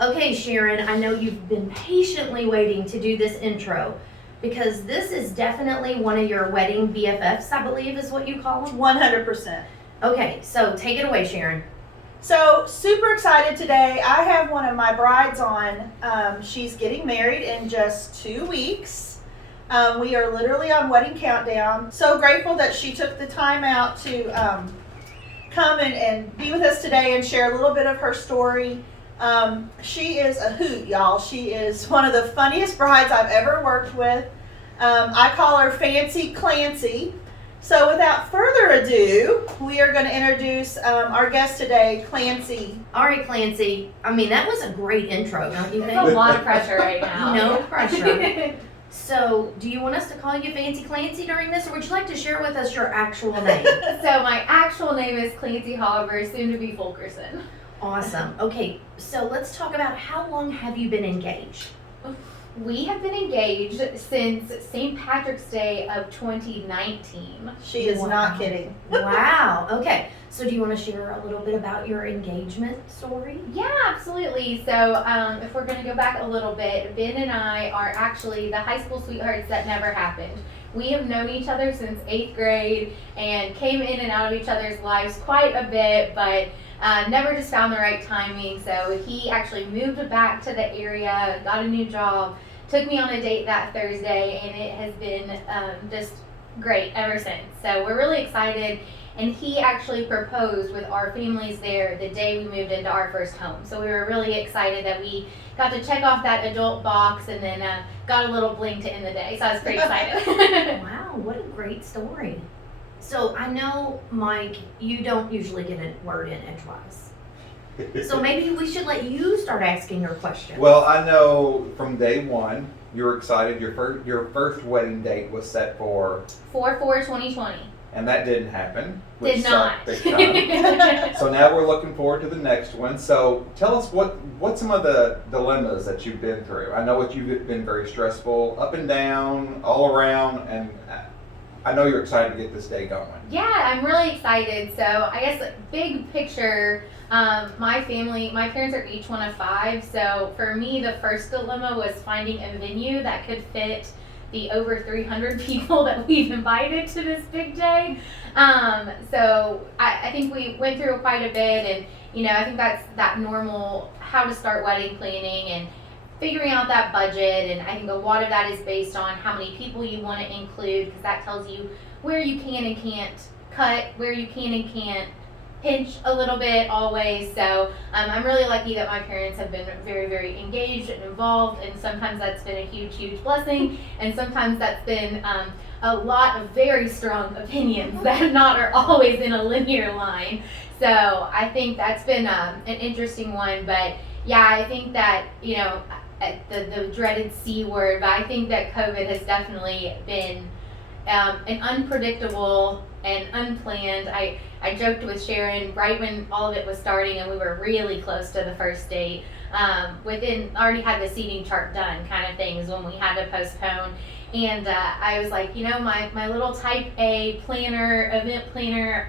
Okay, Sharon, I know you've been patiently waiting to do this intro because this is definitely one of your wedding BFFs, I believe is what you call them. 100%. Okay, so take it away, Sharon. So super excited today. I have one of my brides on. She's getting married in just 2 weeks. We are literally on wedding countdown. So grateful that she took the time out to come and be with us today and share a little bit of her story. She is a hoot, y'all. She is one of the funniest brides I've ever worked with. I call her Fancy Clancy. So without further ado, we are going to introduce our guest today, Clancy. All right, Clancy. I mean, that was a great intro, don't you It's think? a lot of pressure right now. No pressure. So, do you want us to call you Fancy Clancy during this, or would you like to share with us your actual name? So my actual name is Clancy Holliver, soon to be Fulkerson. Awesome. Okay, so let's talk about how long have you been engaged? We have been engaged since St. Patrick's Day of 2019. She is not kidding. Wow. Okay. So do you want to share a little bit about your engagement story? Yeah, absolutely. So if we're going to go back a little bit, Ben and I are actually the high school sweethearts that never happened. We have known each other since 8th grade and came in and out of each other's lives quite a bit, but never just found the right timing. So he actually moved back to the area, got a new job, took me on a date that Thursday, and it has been just great ever since. So we're really excited. And he actually proposed with our families there the day we moved into our first home. So we were really excited that we got to check off that adult box and then got a little bling to end the day. So I was pretty excited. Wow, what a great story. So I know, Mike, you don't usually get a word in edgewise. So maybe we should let you start asking your questions. Well, I know from day one you were excited. Your first wedding date was set for 4/4/2020. and that didn't happen. Did not. Sucked big time. So now we're looking forward to the next one. So tell us what some of the dilemmas that you've been through. I know you've been very stressful, up and down, all around, and I know you're excited to get this day going. Yeah, I'm really excited. So I guess big picture, my parents are each one of 5. So for me, the first dilemma was finding a venue that could fit the over 300 people that we've invited to this big day. So I think we went through quite a bit, and I think that's that normal how to start wedding planning and figuring out that budget. And I think a lot of that is based on how many people you want to include, because that tells you where you can and can't cut, where you can and can't pinch a little bit always. So I'm really lucky that my parents have been very, very engaged and involved, and sometimes that's been a huge blessing, and sometimes that's been a lot of very strong opinions that are always in a linear line. So I think that's been an interesting one. But yeah, I think that the dreaded C word, but I think that COVID has definitely been an unpredictable and unplanned. I joked with Sharon right when all of it was starting and we were really close to the first date. Already had the seating chart done kind of things when we had to postpone. And I was like, my little type A planner, event planner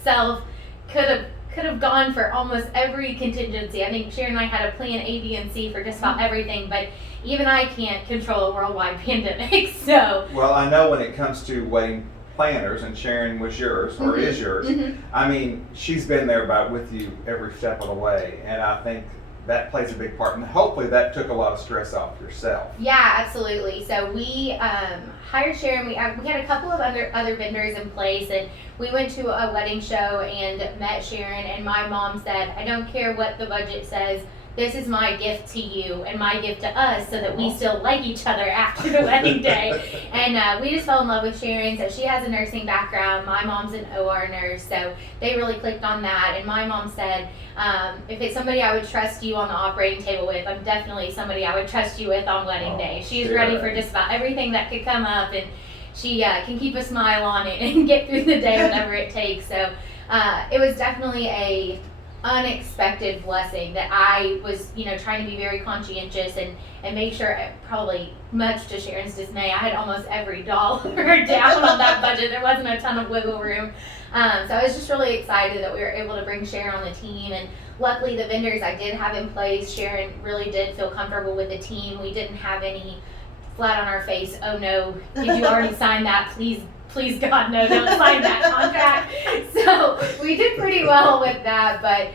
self could have gone for almost every contingency. I think Sharon and I had a plan A, B, and C for just about everything, but even I can't control a worldwide pandemic. So Well, I know when it comes to wedding planners, and Sharon was yours or is yours. I mean, she's been there with you every step of the way, and I think that plays a big part, and hopefully that took a lot of stress off yourself. yeah, absolutely. So we hired Sharon. We had a couple of other vendors in place, and we went to a wedding show and met Sharon. And my mom said, "I don't care what the budget says. This is my gift to you and my gift to us, so that we still like each other after the wedding day." And we just fell in love with Sharon. So she has a nursing background. My mom's an OR nurse, so they really clicked on that. And my mom said, if it's somebody I would trust you on the operating table with, I'm definitely somebody I would trust you with on wedding day. She's ready for just about everything that could come up, and she can keep a smile on it and get through the day, whatever it takes. So it was definitely a unexpected blessing that I was, trying to be very conscientious and make sure, probably much to Sharon's dismay, I had almost every dollar down on that budget. There wasn't a ton of wiggle room. So I was just really excited that we were able to bring Sharon on the team, and luckily the vendors I did have in place, Sharon really did feel comfortable with the team. We didn't have any flat on our face, oh no, did you already sign that? Please God, no, don't sign that contract. So we did pretty well with that, but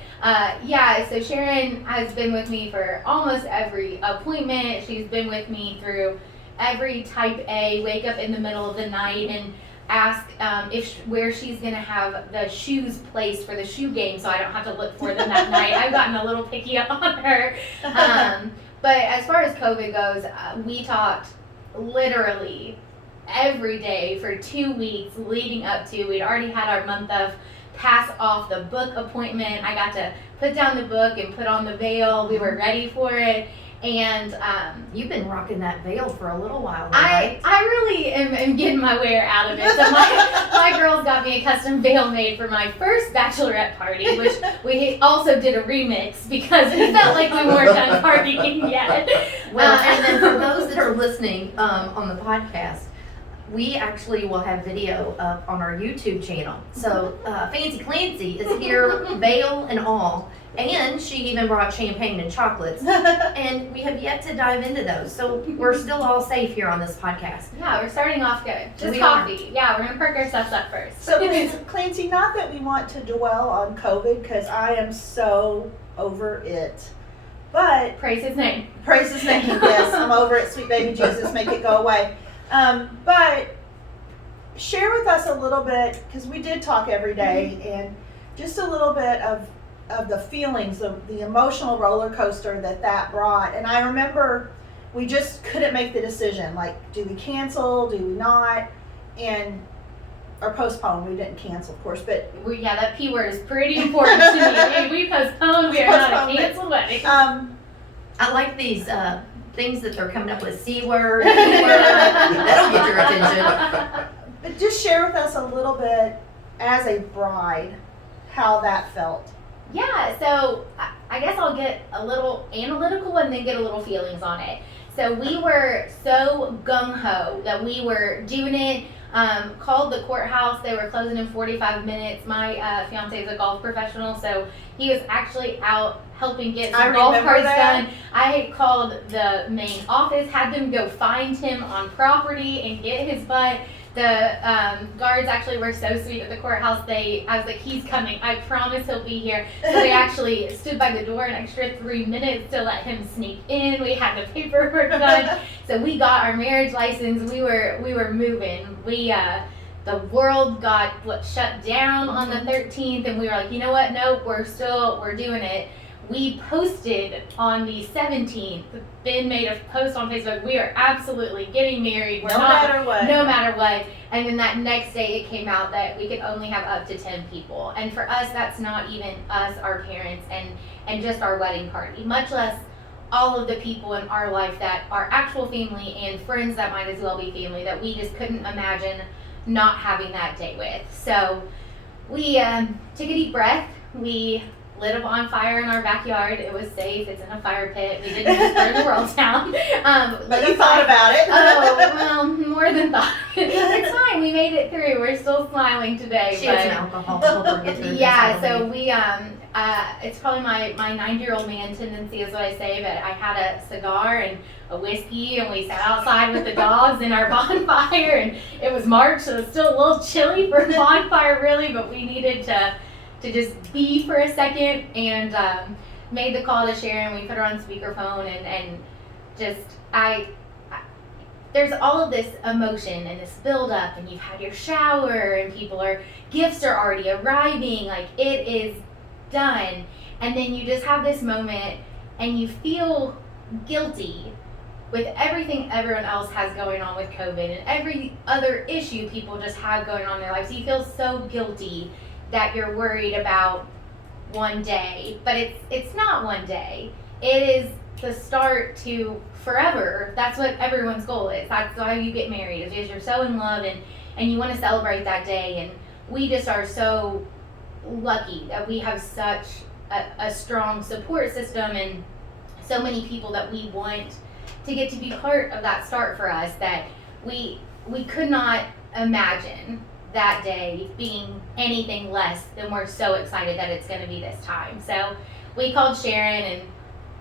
so Sharon has been with me for almost every appointment. She's been with me through every type A, wake up in the middle of the night and ask where she's gonna have the shoes placed for the shoe game, so I don't have to look for them that night. I've gotten a little picky on her. But as far as COVID goes, we talked literally every day for 2 weeks leading up to. We'd already had our month of pass off the book appointment. I got to put down the book and put on the veil. We were ready for it. And you've been rocking that veil for a little while now, I really am getting my wear out of it. So my girls got me a custom veil made for my first bachelorette party, which we also did a remix because we felt like we weren't done partying yet. Well, and then for those that are listening on the podcast, we actually will have video up on our YouTube channel. So Fancy Clancy is here, veil and all. And she even brought champagne and chocolates. And we have yet to dive into those. So we're still all safe here on this podcast. Yeah, we're starting off good. Just We coffee. Yeah, we're going to perk ourselves up first. So, Clancy, not that we want to dwell on COVID, because I am so over it. But Praise his name. praise his name. Yes, I'm over it. Sweet baby Jesus, make it go away. But share with us a little bit, because we did talk every day, and just a little bit of the feelings, the emotional roller coaster that brought. And I remember we just couldn't make the decision, like, do we cancel, do we not, or postpone. We didn't cancel, of course, but That P word is pretty important to me. We postponed. We are not a canceled wedding. I like these things that they're coming up with. C word, P word. That'll get your attention. But just share with us a little bit, as a bride, how that felt. Yeah, so I guess I'll get a little analytical and then get a little feelings on it. So we were so gung-ho that we were doing it, called the courthouse. They were closing in 45 minutes. My fiance is a golf professional, so he was actually out helping get some golf carts done. I had called the main office, had them go find him on property and get his butt. The guards actually were so sweet at the courthouse. I was like, he's coming. I promise he'll be here. So they actually stood by the door an extra 3 minutes to let him sneak in. We had the paperwork done. So we got our marriage license. We were moving. The world got shut down on the 13th, and we were like, you know what? Nope, we're doing it. We posted on the 17th. Ben made a post on Facebook. We are absolutely getting married. No matter what. And then that next day it came out that we could only have up to 10 people. And for us, that's not even us, our parents, and just our wedding party, much less all of the people in our life that are actual family and friends that might as well be family that we just couldn't imagine not having that day with. So we took a deep breath. We lit a bonfire in our backyard. It was safe. It's in a fire pit. We didn't just burn the world down. But you thought about it. Oh, well, more than thought. It's fine. We made it through. We're still smiling today. She has some alcohol to help her get through this, Yeah, I so believe. we, it's probably my 9-year-old man tendency is what I say, but I had a cigar and a whiskey, and we sat outside with the dogs in our bonfire, and it was March, so it's still a little chilly for a bonfire, really, but we needed to just be for a second, and made the call to Sharon. We put her on speakerphone, and just there's all of this emotion and this build up, and you've had your shower, and gifts are already arriving, like it is done, and then you just have this moment and you feel guilty with everything everyone else has going on with COVID and every other issue people just have going on in their lives. You feel so guilty that you're worried about one day, but it's not one day. It is the start to forever. That's what everyone's goal is. That's why you get married, is because you're so in love and you want to celebrate that day. And we just are so lucky that we have such a strong support system and so many people that we want to get to be part of that start for us, that we could not imagine that day being anything less than we're so excited that it's going to be this time. So we called Sharon, and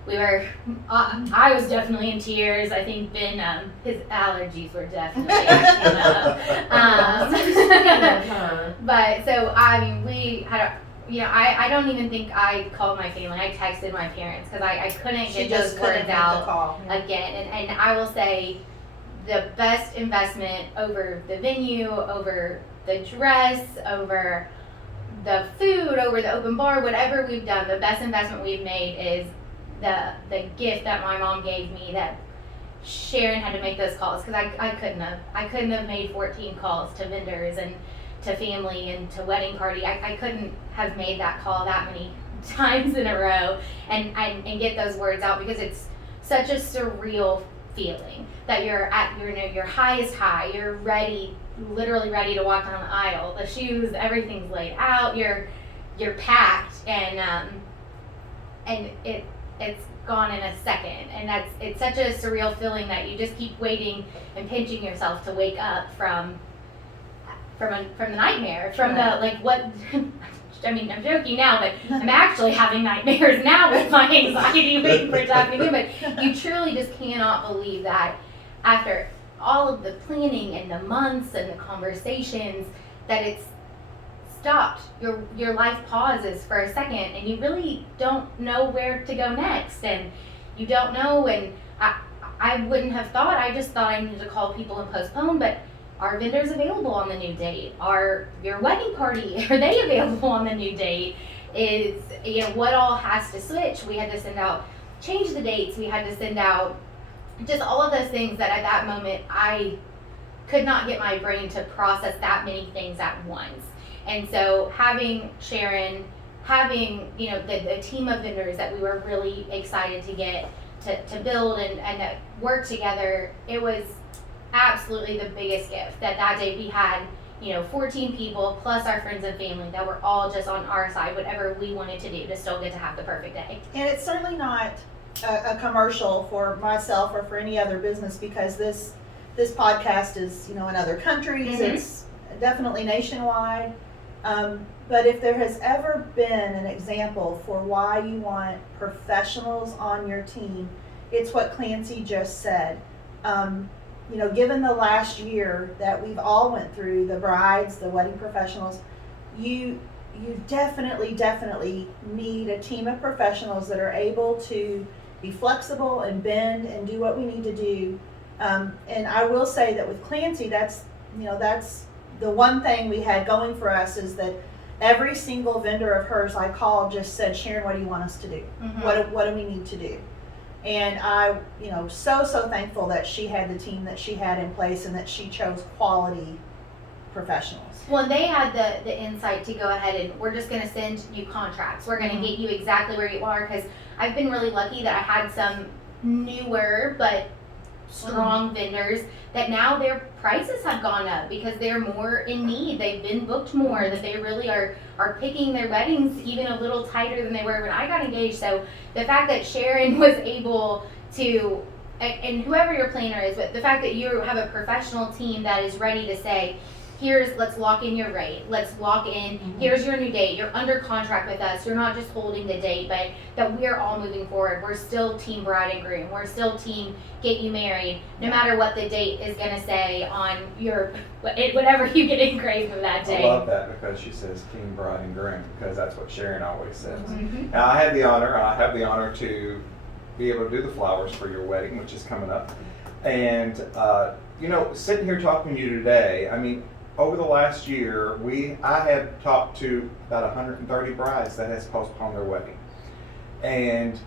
we were, I was definitely in tears. I think Ben, his allergies were definitely acting up. But so, I mean, we had a, I don't even think I called my family. I texted my parents because I couldn't get those words out again. And I will say the best investment over the venue, over the dress, over the food, over the open bar, whatever we've done, the best investment we've made is the gift that my mom gave me, that Sharon had to make those calls, because I couldn't have made 14 calls to vendors and to family and to wedding party. I couldn't have made that call that many times in a row and get those words out, because it's such a surreal feeling that you're at your highest high. You're ready, literally ready to walk down the aisle. The shoes, everything's laid out. You're packed, and it's gone in a second. And it's such a surreal feeling that you just keep waiting and pinching yourself to wake up from the nightmare, from the, like, what. I mean, I'm joking now, but I'm actually having nightmares now with my anxiety waiting for it to happen again. But you truly just cannot believe that after all of the planning and the months and the conversations, that it's stopped. Your life pauses for a second, and you really don't know where to go next, and you don't know. And I wouldn't have thought. I just thought I needed to call people and postpone, but are vendors available on the new date? Are your wedding party, are they available on the new date? Is, what all has to switch? We had to send out, change the dates. We had to send out just all of those things that at that moment I could not get my brain to process that many things at once. And so having Sharon, having, the team of vendors that we were really excited to get to build and work together, it was absolutely the biggest gift. That day we had 14 people plus our friends and family that were all just on our side, whatever we wanted to do to still get to have the perfect day. And it's certainly not a commercial for myself or for any other business, because this podcast is in other countries. Mm-hmm. It's definitely nationwide. But if there has ever been an example for why you want professionals on your team, it's what Clancy just said. Given the last year that we've all went through, the brides, the wedding professionals, you definitely need a team of professionals that are able to be flexible and bend and do what we need to do. And I will say that with Clancy, that's the one thing we had going for us, is that every single vendor of hers I called just said, Sharon, what do you want us to do? Mm-hmm. What do we need to do? And I, so thankful that she had the team that she had in place, and that she chose quality professionals. Well, they had the insight to go ahead and we're just going to send you contracts. We're going to get you exactly where you are, because I've been really lucky that I had some newer but strong vendors that now their prices have gone up because they're more in need. They've been booked more, that they really are picking their weddings even a little tighter than they were when I got engaged. So the fact that Sharon was able to, and whoever your planner is, but the fact that you have a professional team that is ready to say, let's lock in your rate, let's lock in, here's your new date, you're under contract with us, you're not just holding the date, but that we're all moving forward. We're still team bride and groom, we're still team get you married, no matter what the date is going to say on your, whatever you get engraved for that day. I love that, because she says team bride and groom, because that's what Sharon always says. Mm-hmm. Now I have the honor to be able to do the flowers for your wedding, which is coming up. And, sitting here talking to you today, I mean, over the last year, I have talked to about 130 brides that has postponed their wedding. And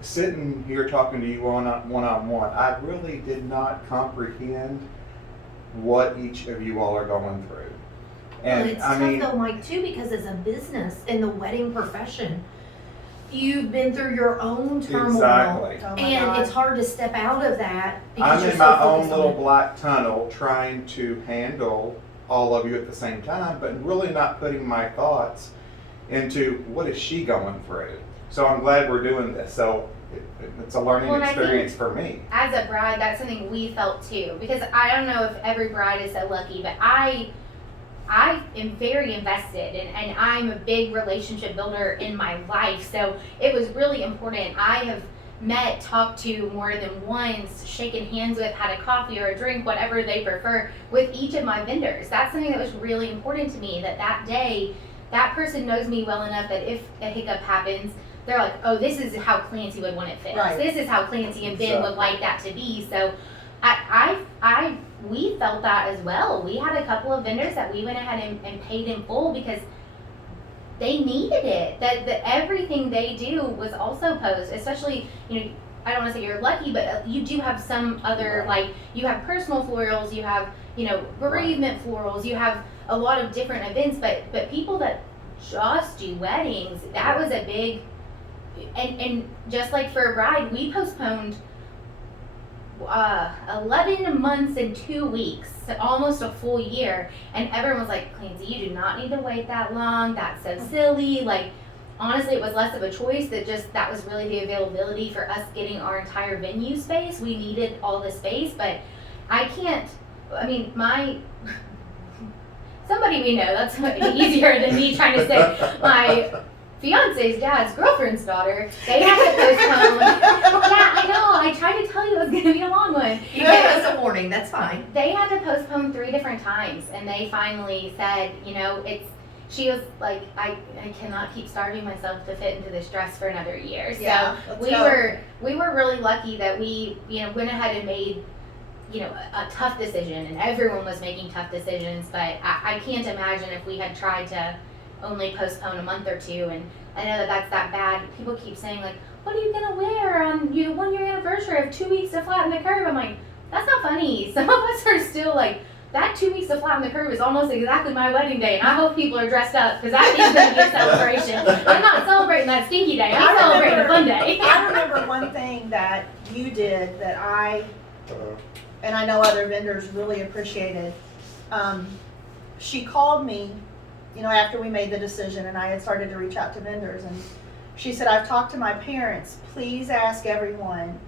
sitting here talking to you one-on-one, I really did not comprehend what each of you all are going through. And well, it's tough though, Mike, too, because as a business in the wedding profession, you've been through your own turmoil. Exactly. And it's hard to step out of that. I'm in my own little black tunnel trying to handle all of you at the same time, but really not putting my thoughts into what is she going through. So I'm glad we're doing this. So it's a learning Well, and I experience think for me. As a bride, that's something we felt too. Because I don't know if every bride is so lucky, but I am very invested and I'm a big relationship builder in my life. So it was really important. I have met, talked to more than once, shaken hands with, had a coffee or a drink, whatever they prefer, with each of my vendors. That's something that was really important to me, that day, that person knows me well enough that if a hiccup happens, they're like, oh, this is how Clancy would want it fixed. Right. This is how Clancy and Ben would like that to be. So we felt that as well. We had a couple of vendors that we went ahead and paid in full because they needed it. That everything they do was also post, especially, I don't want to say you're lucky, but you do have some other, like, you have personal florals, you have, bereavement florals, you have a lot of different events, but people that just do weddings, that was a big, and just like for a bride, we postponed 11 months and 2 weeks, so almost a full year, and everyone was like, Clancy, you do not need to wait that long, that's so silly. Like, honestly, it was less of a choice, that was really the availability for us getting our entire venue space. We needed all the space, but somebody we know, that's easier than me trying to say, my fiance's dad's girlfriend's daughter, they had to postpone. Yeah, I know, I tried to tell you it was going to be a long one. You gave us a warning, that's fine. They had to postpone 3 different times, and they finally said, she was like, I cannot keep starving myself to fit into this dress for another year. So Yeah, we were really lucky that we, went ahead and made, a tough decision, and everyone was making tough decisions, but I can't imagine if we had tried to only postpone a month or two. And I know that's that bad. People keep saying, like, what are you gonna wear on your 1 year anniversary of 2 weeks to flatten the curve? I'm like, that's not funny. Some of us are still like, that 2 weeks to flatten the curve is almost exactly my wedding day, and I hope people are dressed up, because that is going to be a celebration. I'm not celebrating that stinky day. I'm celebrating the fun day. I remember one thing that you did that and I know other vendors really appreciated. She called me, after we made the decision, and I had started to reach out to vendors, and she said, I've talked to my parents. Please ask everyone,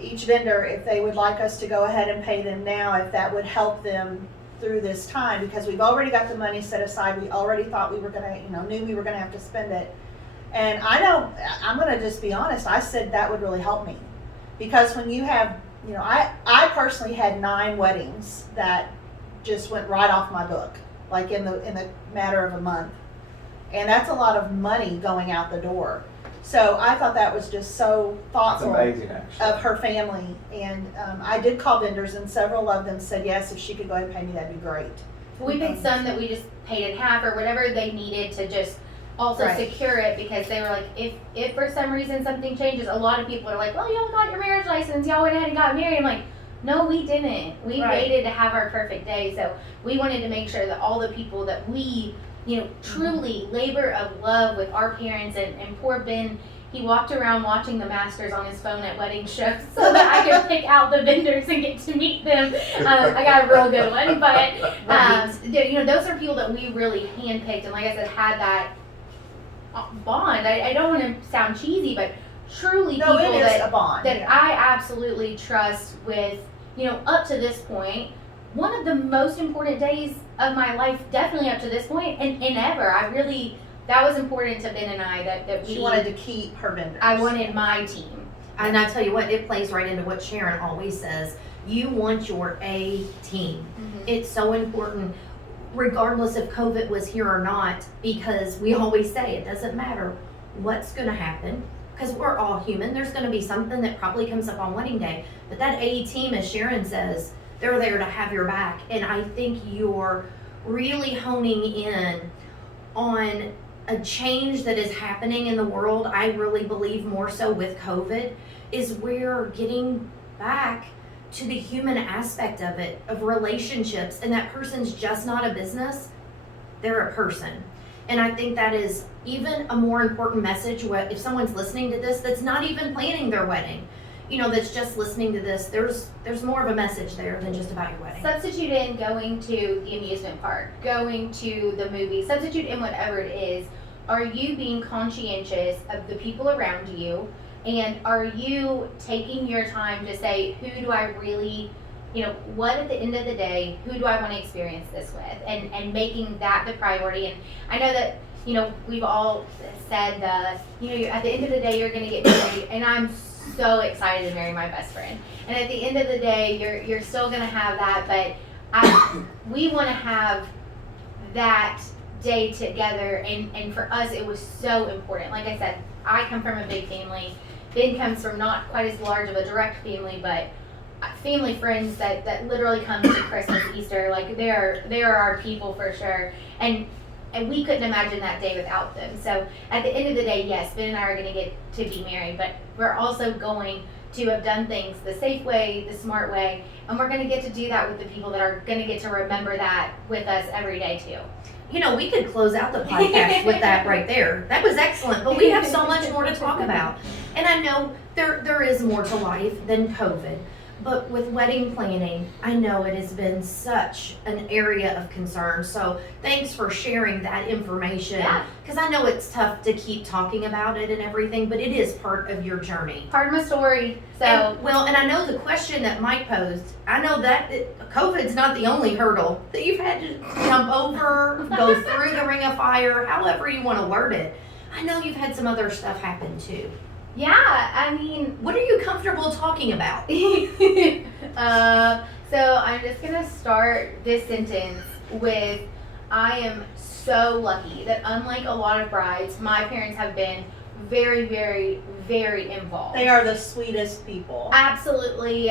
each vendor, if they would like us to go ahead and pay them now, if that would help them through this time, because we've already got the money set aside. We already thought we were going to, knew we were going to have to spend it. And I'm going to just be honest, I said that would really help me, because when you have, I personally had 9 weddings that just went right off my book, like in the matter of a month. And that's a lot of money going out the door. So I thought that was just so thoughtful of her family. And I did call vendors, and several of them said, yes, if she could go ahead and pay me, that'd be great. We picked some that we just paid in half or whatever they needed to just also secure it, because they were like, if for some reason something changes, a lot of people are like, well, y'all got your marriage license, y'all went ahead and got married. I'm like, no, we didn't. We waited to have our perfect day. So we wanted to make sure that all the people that we, truly labor of love with our parents, and poor Ben, he walked around watching the Masters on his phone at wedding shows so that I could pick out the vendors and get to meet them. I got a real good one, but those are people that we really handpicked, and like I said, had that bond. I don't want to sound cheesy, but truly people a bond, that I absolutely trust with, up to this point, one of the most important days of my life, definitely up to this point, and ever. That was important to Ben and I, that she wanted to keep her vendors. I wanted my team. And I tell you what, it plays right into what Sharon always says. You want your A team. Mm-hmm. It's so important, regardless if COVID was here or not, because we always say it doesn't matter what's going to happen, because we're all human. There's going to be something that probably comes up on wedding day. But that A team, as Sharon says, they're there to have your back. And I think you're really honing in on a change that is happening in the world. I really believe more so with COVID, is we're getting back to the human aspect of it, of relationships, and that person's just not a business, they're a person. And I think that is even a more important message if someone's listening to this that's not even planning their wedding, that's just listening to this, there's more of a message there than just about your wedding. Substitute in going to the amusement park, going to the movie, substitute in whatever it is. are you being conscientious of the people around you? And are you taking your time to say, who do I really, what at the end of the day, who do I want to experience this with? And making that the priority. And I know that, we've all said, at the end of the day, you're going to get married. And I'm so excited to marry my best friend. And at the end of the day, you're still going to have that. But we want to have that day together. And for us, it was so important. Like I said, I come from a big family. Ben comes from not quite as large of a direct family, but family friends that literally come to Christmas, Easter. Like they're our people for sure. And we couldn't imagine that day without them. So at the end of the day, yes, Ben and I are going to get to be married, but we're also going to have done things the safe way, the smart way, and we're going to get to do that with the people that are going to get to remember that with us every day too. We could close out the podcast with that right there. That was excellent, but we have so much more to talk about. And I know there is more to life than COVID, but with wedding planning, I know it has been such an area of concern. So thanks for sharing that information. Because I know it's tough to keep talking about it and everything, but it is part of your journey. Part of my story. So and I know the question that Mike posed, I know that COVID's not the only hurdle that you've had to jump over, go through the ring of fire, however you want to word it. I know you've had some other stuff happen too. Yeah, I mean, what are you comfortable talking about? So I'm just gonna start this sentence with, I am so lucky that unlike a lot of brides, my parents have been very, very, very involved. They are the sweetest people. Absolutely.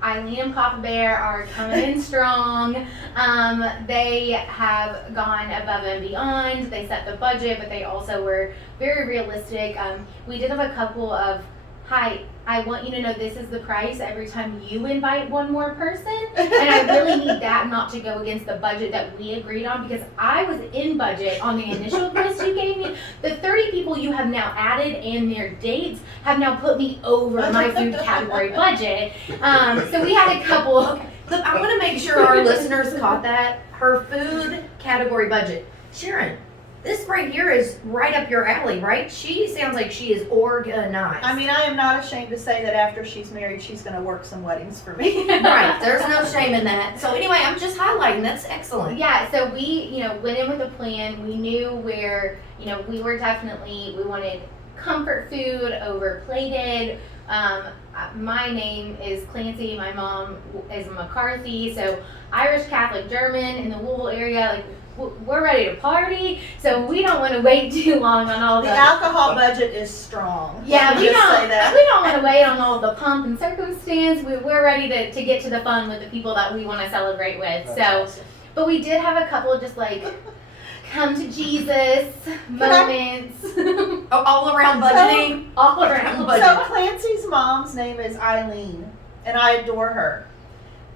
Eileen and Papa Bear are coming in strong. They have gone above and beyond. They set the budget, but they also were very realistic. We did have a couple of, hi, I want you to know this is the price every time you invite one more person. And I really need that not to go against the budget that we agreed on, because I was in budget on the initial list you gave me. The 30 people you have now added and their dates have now put me over my food category budget. So we had a couple. Okay. Look, I want to make sure our listeners caught that. Her food category budget. Sharon, this right here is right up your alley, right? She sounds like she is organized. I mean, I am not ashamed to say that after she's married, she's going to work some weddings for me. Right, there's no shame in that. So anyway, I'm just highlighting, that's excellent. Yeah, so we, went in with a plan. We knew where, we wanted comfort food over plated. My name is Clancy, my mom is McCarthy, so Irish Catholic German in the Louisville area, we're ready to party, so we don't want to wait too long on all the alcohol budget is strong. Yeah, we don't want to wait on all the pomp and circumstance. We're ready to get to the fun with the people that we want to celebrate with. That's so awesome. But we did have a couple of just come to Jesus moments. All around budgeting. All around budgeting. So Clancy's mom's name is Eileen, and I adore her.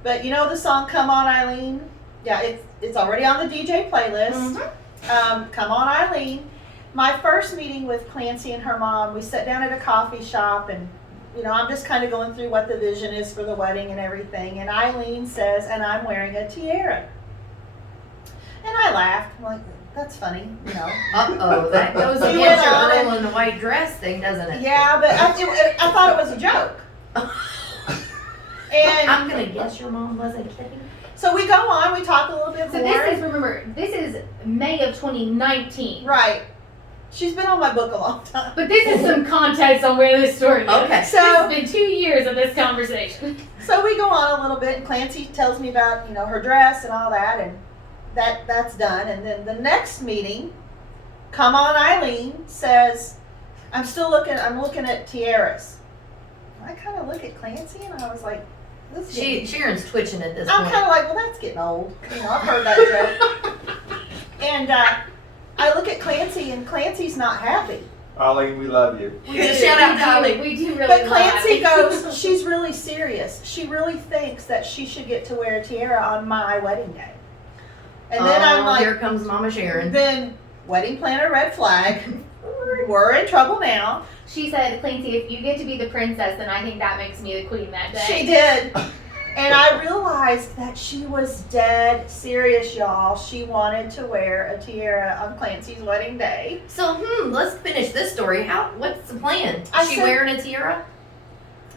But you know the song "Come On Eileen"? Yeah, it's already on the DJ playlist. Mm-hmm. Come On Eileen. My first meeting with Clancy and her mom, we sat down at a coffee shop, and I'm just kind of going through what the vision is for the wedding and everything. And Eileen says, "And I'm wearing a tiara." And I laughed. I'm like, that's funny, Uh-oh, that goes We against went your on girl and- in the white dress thing, doesn't it? Yeah, but I thought it was a joke. And I'm going to guess your mom wasn't kidding. so we go on, we talk a little bit So more. this is May of 2019. Right. She's been on my book a long time. But this is some context on where this story goes. Okay. So It's been 2 years of this conversation. So we go on a little bit, and Clancy tells me about, her dress and all that, and that's done. And then the next meeting, Come On Eileen says, I'm looking at tiaras. I kind of look at Clancy, and I was like, Sharon's twitching at this I'm point. kind of like, well, that's getting old. I've heard that joke. And I look at Clancy, and Clancy's not happy. Eileen, we love you. Shout out to Eileen. We do really But love Clancy it. goes, she's really serious. She really thinks that she should get to wear a tiara on my wedding day. And then I'm like, here comes Mama Sharon. then wedding planner red flag. We're in trouble now. She said, Clancy, if you get to be the princess, then I think that makes me the queen that day. She did. And I realized that she was dead serious, y'all. She wanted to wear a tiara on Clancy's wedding day. So, let's finish this story. What's the plan? I Is she said- wearing a tiara?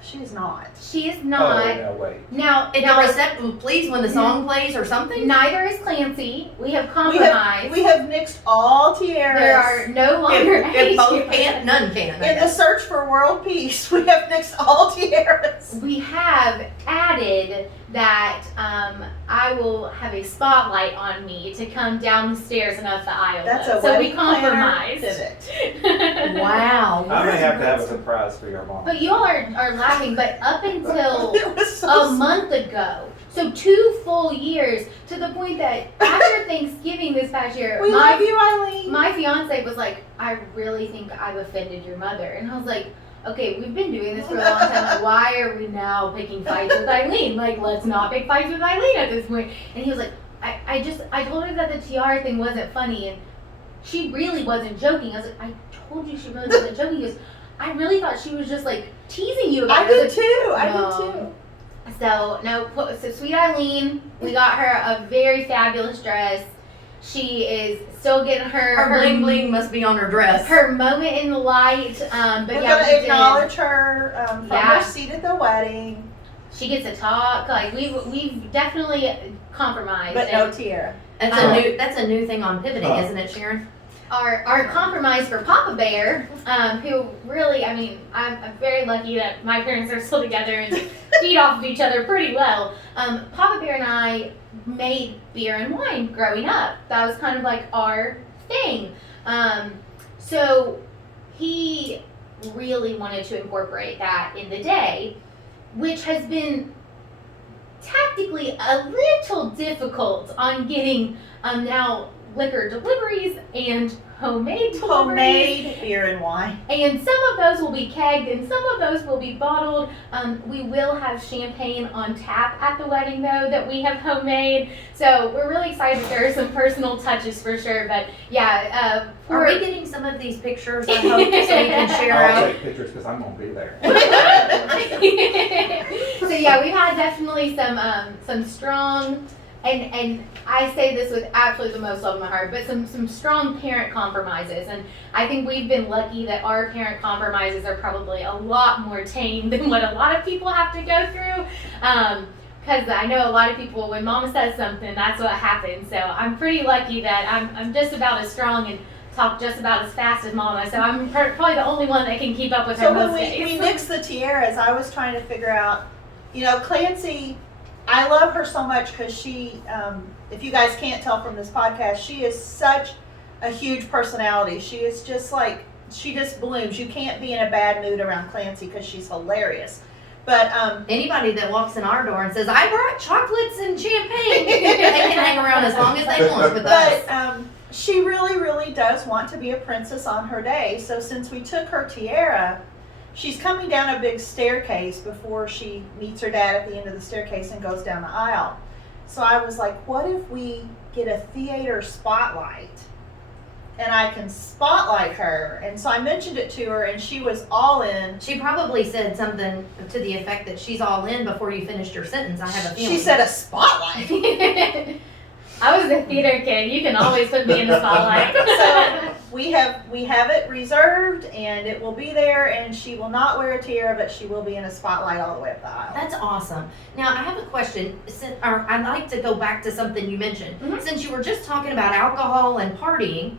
She's not. She is Oh, not. no, wait. Now, In the reception, please, when the song plays or something? neither is Clancy. We have We compromised. have nixed all tiaras. There are no longer If both any can, none can. I In the guess. search for world peace, we have nixed all tiaras. We have added that I will have a spotlight on me to come down the stairs and up the aisle. That's with. a So we wedding planner compromised. pivot. Wow. I may have to have a surprise for your mom. But you all are laughing, but up until It was so a month ago, so 2 full years, to the point that after Thanksgiving this past year, We love you, Eileen. my fiance was like, I really think I've offended your mother. And I was like, okay, we've been doing this for a long time. Like, why are we now picking fights with Eileen? Like, let's not pick fights with Eileen at this point. And he was like, I told her that the tiara thing wasn't funny, and she really wasn't joking. I was like, I told you she really wasn't joking. He goes, I really thought she was just like teasing you about I it. did was too. I No. did too. like, so sweet Eileen, we got her a very fabulous dress. She is still getting Her bling bling must be on her dress. her moment in the light. But We're yeah, gonna we did. acknowledge her from Yeah. her seat at the wedding, She gets to talk. Like we've definitely compromised. but no And tiara. That's a new thing on pivoting, Huh. isn't it, Sharon? our compromise for Papa Bear, who really, I mean, I'm very lucky that my parents are still together and feed off of each other pretty well. Papa Bear and I made beer and wine growing up. That was kind of like our thing. So he really wanted to incorporate that in the day, which has been tactically a little difficult on getting now liquor deliveries and homemade deliveries. Homemade beer and wine. And some of those will be kegged and some of those will be bottled. We will have champagne on tap at the wedding though that we have homemade. So we're really excited. There are some personal touches for sure. But yeah, Are we getting some of these pictures, I hope, so we can share I'll out? take pictures because I'm gonna be there. So yeah, we've had definitely some strong, and I say this with absolutely the most love in my heart, but some strong parent compromises, and I think we've been lucky that our parent compromises are probably a lot more tame than what a lot of people have to go through. Because I know a lot of people, when Mama says something, that's what happens. So I'm pretty lucky that I'm just about as strong and talk just about as fast as Mama. So I'm probably the only one that can keep up with her So when most we days. nixed the tiaras, I was trying to figure out, Clancy, I love her so much because she, if you guys can't tell from this podcast, she is such a huge personality. She is just like, she just blooms. You can't be in a bad mood around Clancy because she's hilarious. But Anybody that walks in our door and says, I brought chocolates and champagne, they can hang around as long as they want with us. But she really, really does want to be a princess on her day. So since we took her tiara, she's coming down a big staircase before she meets her dad at the end of the staircase and goes down the aisle. So I was like, what if we get a theater spotlight and I can spotlight her? And so I mentioned it to her and she was all in. She probably said something to the effect that she's all in before you finished your sentence. I have a feeling. She said a spotlight. I was a theater kid. You can always put me in the spotlight. So we have it reserved and it will be there, and she will not wear a tiara, but she will be in a spotlight all the way up the aisle. That's awesome. Now, I have a question. I'd like to go back to something you mentioned. Mhm. Since you were just talking about alcohol and partying,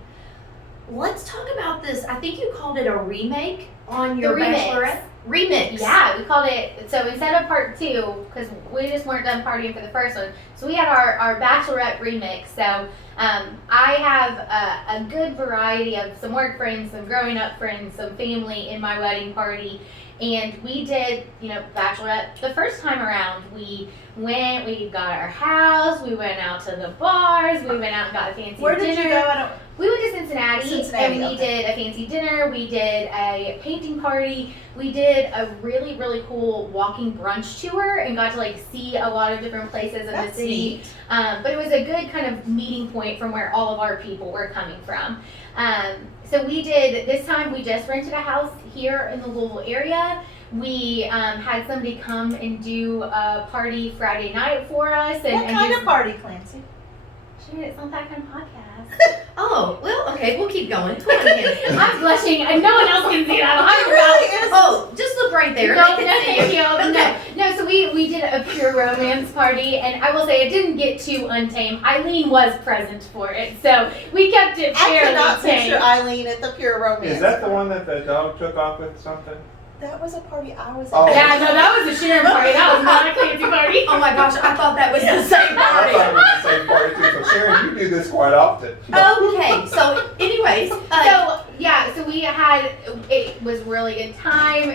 let's talk about this. I think you called it a remake on your remix. bachelorette. Remix. Yeah, we called it, so instead of part 2, because we just weren't done partying for the first one, so we had our bachelorette remix. So I have a good variety of some work friends, some growing up friends, some family in my wedding party. And we did, bachelorette the first time around. We got our house, we went out to the bars, we went out and got a fancy Where dinner. did you go? We went to Cincinnati, and we okay. did a fancy dinner, we did a painting party, we did a really, really cool walking brunch tour and got to see a lot of different places in the city. Neat. But it was a good kind of meeting point from where all of our people were coming from. So we did, this time we just rented a house here in the Louisville area. We had somebody come and do a party Friday night for us. And, What kind of party, Clancy? Sharon, it's not that kind of podcast. Oh, well, okay, we'll keep going. Come on in. I'm blushing, and no one else can see that. It really is. Oh, just look right there. No, They no, can see thank you. you. No, so we did a pure romance party, and I will say it didn't get too untamed. Eileen was present for it, so we kept it I fairly cannot tame. picture Eileen at the Pure Romance. Is that the one that the dog took off with something? That was a party I was Oh. at. Yeah, no, that was a Sharon party. That was not a Clancy party. Oh my gosh, I thought that was the same I party. thought it was the same party too. So Sharon, you do this quite often. Okay, so anyways, So yeah, so we had, it was really good time.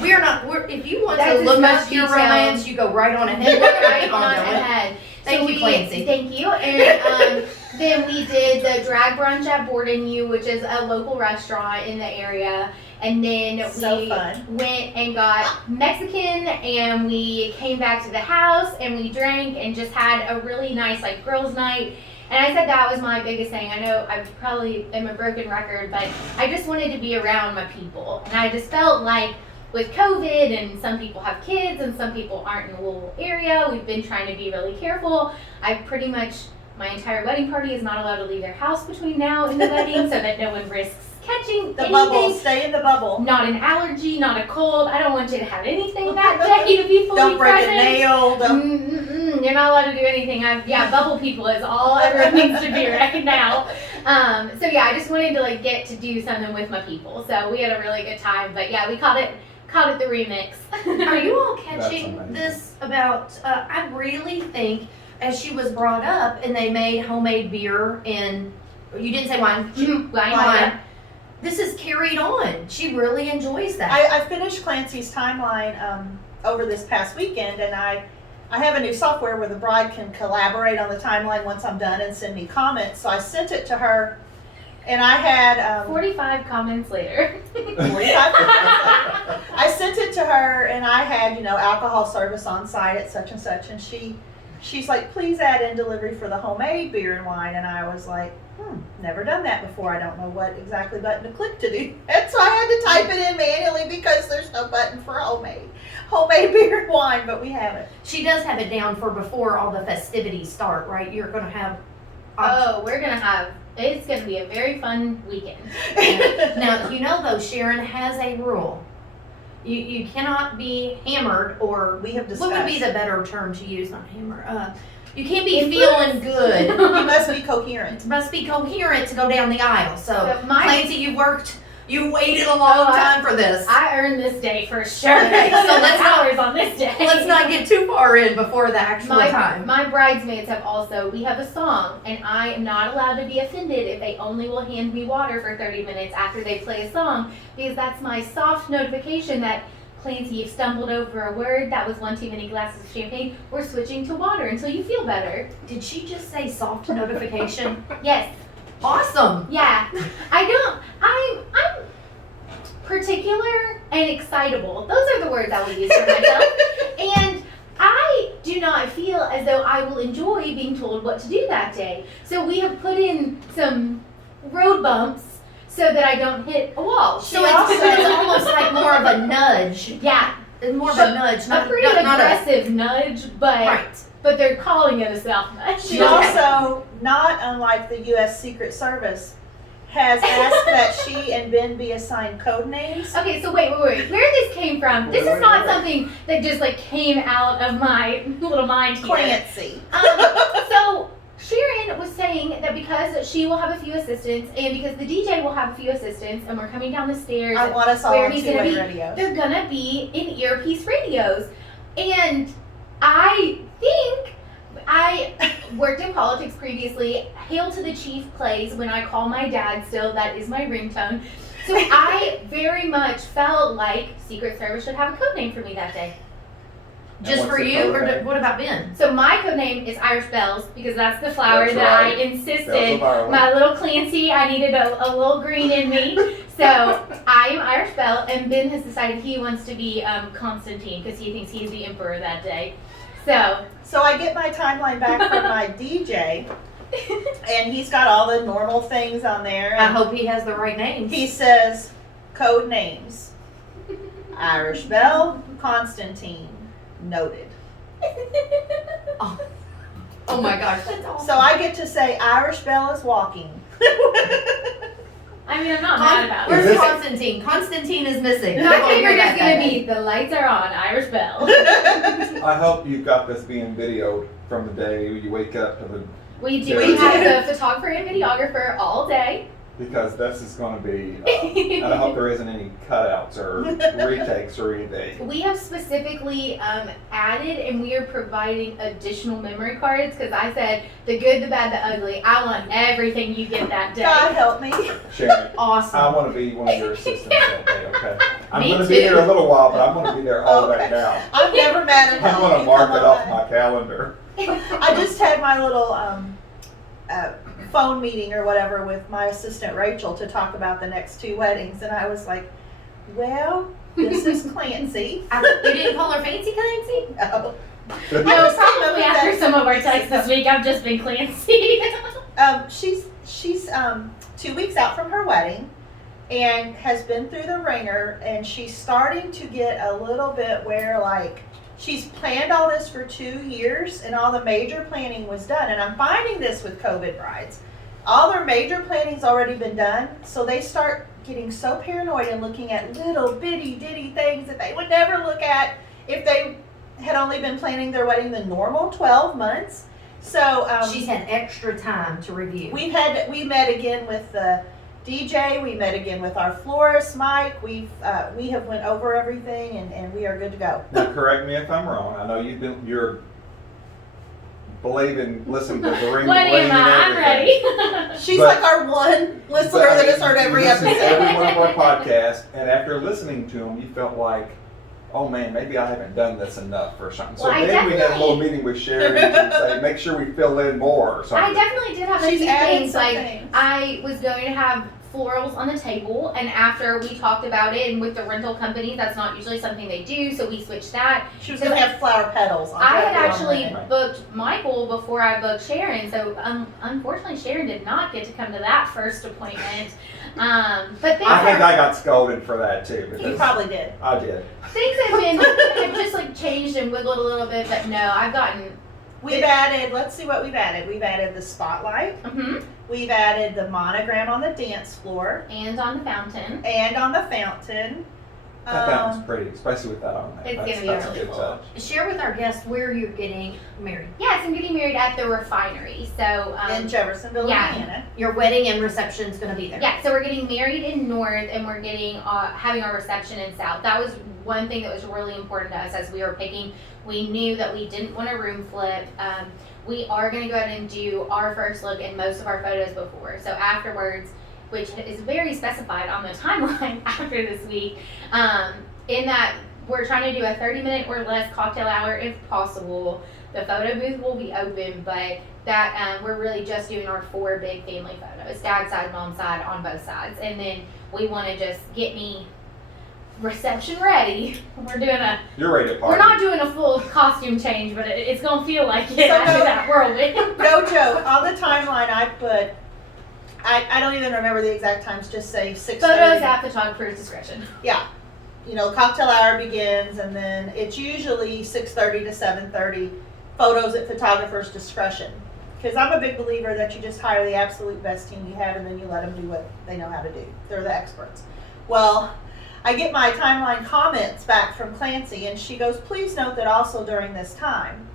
we're if you want That's to look as up much your detail. romance, you go right on ahead. We're We're gonna right keep on on going. ahead. Thank you, Clancy. Thank you. And then we did the drag brunch at Board and You, which is a local restaurant in the area. And then So we fun. went and got Mexican, and we came back to the house and we drank and just had a really nice like girls' night. And I said that was my biggest thing. I know I probably am a broken record, but I just wanted to be around my people. And I just felt like with COVID, and some people have kids and some people aren't in the Louisville area, we've been trying to be really careful. I pretty much, my entire wedding party is not allowed to leave their house between now and the wedding so that no one risks catching The anything. bubble. Stay in the bubble. Not an allergy, not a cold. I don't want you to have anything that day to be fully Don't break present. a nail. Don't. You're not allowed to do anything. Bubble people is all everyone needs to be right now. So yeah, I just wanted to like get to do something with my people. So we had a really good time. But yeah, we called it the remix. Are you all That's catching amazing. this about, I really think as she was brought up and they made homemade beer and, you didn't say wine. Wine. This is carried on. She really enjoys that. I finished Clancy's timeline over this past weekend, and I have a new software where the bride can collaborate on the timeline once I'm done and send me comments. So I sent it to her, and I had 45 comments later. 45. I sent it to her, and I had alcohol service on site at such and such, and she's like, please add in delivery for the homemade beer and wine, and I was like, never done that before. I don't know what exactly button to click to do. And so I had to type it in manually because there's no button for homemade beer and wine, but we have it. She does have it down for before all the festivities start, right? You're going to have. Oh, it's going to be a very fun weekend. Now, though, Sharon has a rule. You cannot be hammered, or We have discussed. what would be the better term to use? Not hammer. You can't be feeling good. You must be coherent. It must be coherent to go down the aisle. So, So my- Clancy, you waited a long time for this. I earned this day for sure. Okay, so let's not- hours on this day. Let's not get too far in before the actual time. My bridesmaids we have a song, and I am not allowed to be offended if they only will hand me water for 30 minutes after they play a song, because that's my soft notification that, Clancy, you've stumbled over a word, that was one too many glasses of champagne, we're switching to water until you feel better. Did she just say soft notification? Yes, Awesome. yeah. I'm particular and excitable. Those are the words I will use for myself. And I do not feel as though I will enjoy being told what to do that day. So we have put in some road bumps so that I don't hit a wall. So it's almost like more of a nudge. Yeah, It's more of a nudge, a not pretty not a aggressive nudge, but right. but they're calling it a soft nudge. She also, not unlike the U.S. Secret Service, has asked that she and Ben be assigned code names. Okay, so wait. Where this came from? This is not something that just like came out of my little mind here. Clancy. So Sharon was saying that because she will have a few assistants, and because the DJ will have a few assistants, and we're coming down the stairs, I want us all where on he's gonna two-way be, radios. they're gonna be in earpiece radios. And I think I worked in politics previously. Hail to the Chief plays when I call my dad still. That is my ringtone. So I very much felt like Secret Service should have a code name for me that day. Just for you, or what about Ben? So my code name is Irish Bells, because that's the flower That's that right. I insisted. Bells of Ireland. My little Clancy, I needed a little green in me. So I am Irish Belle, and Ben has decided he wants to be Constantine, because he thinks he's the emperor that day. So So I get my timeline back from my DJ, And he's got all the normal things on there. I And hope he has the right names. he says, code names. Irish Belle, Constantine, noted. Oh my gosh, that's awesome. So I get to say Irish Belle is walking. I mean, I'm not mad about Where's it. Constantine? Constantine is missing. I figured it's gonna be the lights are on, Irish Bell. I hope you've got this being videoed from the day you wake up to the, We do. We We have do. the photographer and videographer all day. because this is going to be, and I hope there isn't any cutouts or retakes or anything. We have specifically added and we are providing additional memory cards because I said the good, the bad, the ugly. I want everything you get that day. God help me. Sharon, Awesome. I want to be one of your assistants that day, okay? I'm Me going to be too. there a little while, but I'm going to be there all Okay. day now. I'm never mad at I'm going to mark it off my calendar. I just had my little phone meeting or whatever with my assistant Rachel to talk about the next 2 weddings, and I was like, well, this is Clancy. You didn't call her Fancy Clancy? No. No, just probably remember after that- some of our texts this week, I've just been Clancy. She's 2 weeks out from her wedding and has been through the ringer, and she's starting to get a little bit where like she's planned all this for 2 years and all the major planning was done. And I'm finding this with COVID brides. All their major planning's already been done, so they start getting so paranoid and looking at little bitty ditty things that they would never look at if they had only been planning their wedding the normal 12 months. So She's had extra time to review. we met again with the DJ. We met again with our florist, Mike. We have went over everything and we are good to go. Now, correct me if I'm wrong. I know you're believing, listen to the ring, What bling, am I? I'm and everything. ready. She's But- like our one listener that has heard every You listen to episode. every one of our podcasts, and after listening to them, you felt like, oh man, maybe I haven't done this enough or something. So Well, I then we had a little definitely- meeting with Sharon and say, make sure we fill in more or I something. definitely did have a She's few added things. some Like things. I was going to have florals on the table, and after we talked about it, and with the rental company, that's not usually something they do, so we switched that. She was going to have flower petals on I had top of actually it. booked Michael before I booked Sharon, so unfortunately Sharon did not get to come to that first appointment. But things I think are, I got scolded for that too. You Because probably did. I did. things have just like changed and wiggled a little bit, but no, I've gotten. We've added, let's see what we've added. We've added the spotlight. We've added the monogram on the dance floor And on the fountain. and on the fountain. That fountain's pretty, especially with that on there. It's gonna be That's really a good cool. touch. Share with our guests where you're getting married. Yes, I'm getting married at the refinery. So In Jeffersonville, yeah. Indiana. Your wedding and reception is going to be there. yeah, so we're getting married in North, and we're getting having our reception in South. That was one thing that was really important to us as we were picking. We knew that we didn't want a room flip. We are going to go ahead and do our first look and most of our photos before. So afterwards, which is very specified on the timeline after this week, in that we're trying to do a 30-minute or less cocktail hour if possible. The photo booth will be open, but that we're really just doing our 4 big family photos, dad's side, mom's side, on both sides. And then we want to just get me reception ready. We're doing You're ready to party. we're not doing a full costume change, but it's gonna feel like it So after no- that whirlwind. No joke. On the timeline, I put, I don't even remember the exact times, just say 6:30. Photos at photographer's discretion. Yeah. You know, cocktail hour begins, and then it's usually 6:30 to 7:30. Photos at photographer's discretion. Because I'm a big believer that you just hire the absolute best team you have, and then you let them do what they know how to do. They're the experts. Well, I get my timeline comments back from Clancy, and she goes, please note that also during this time,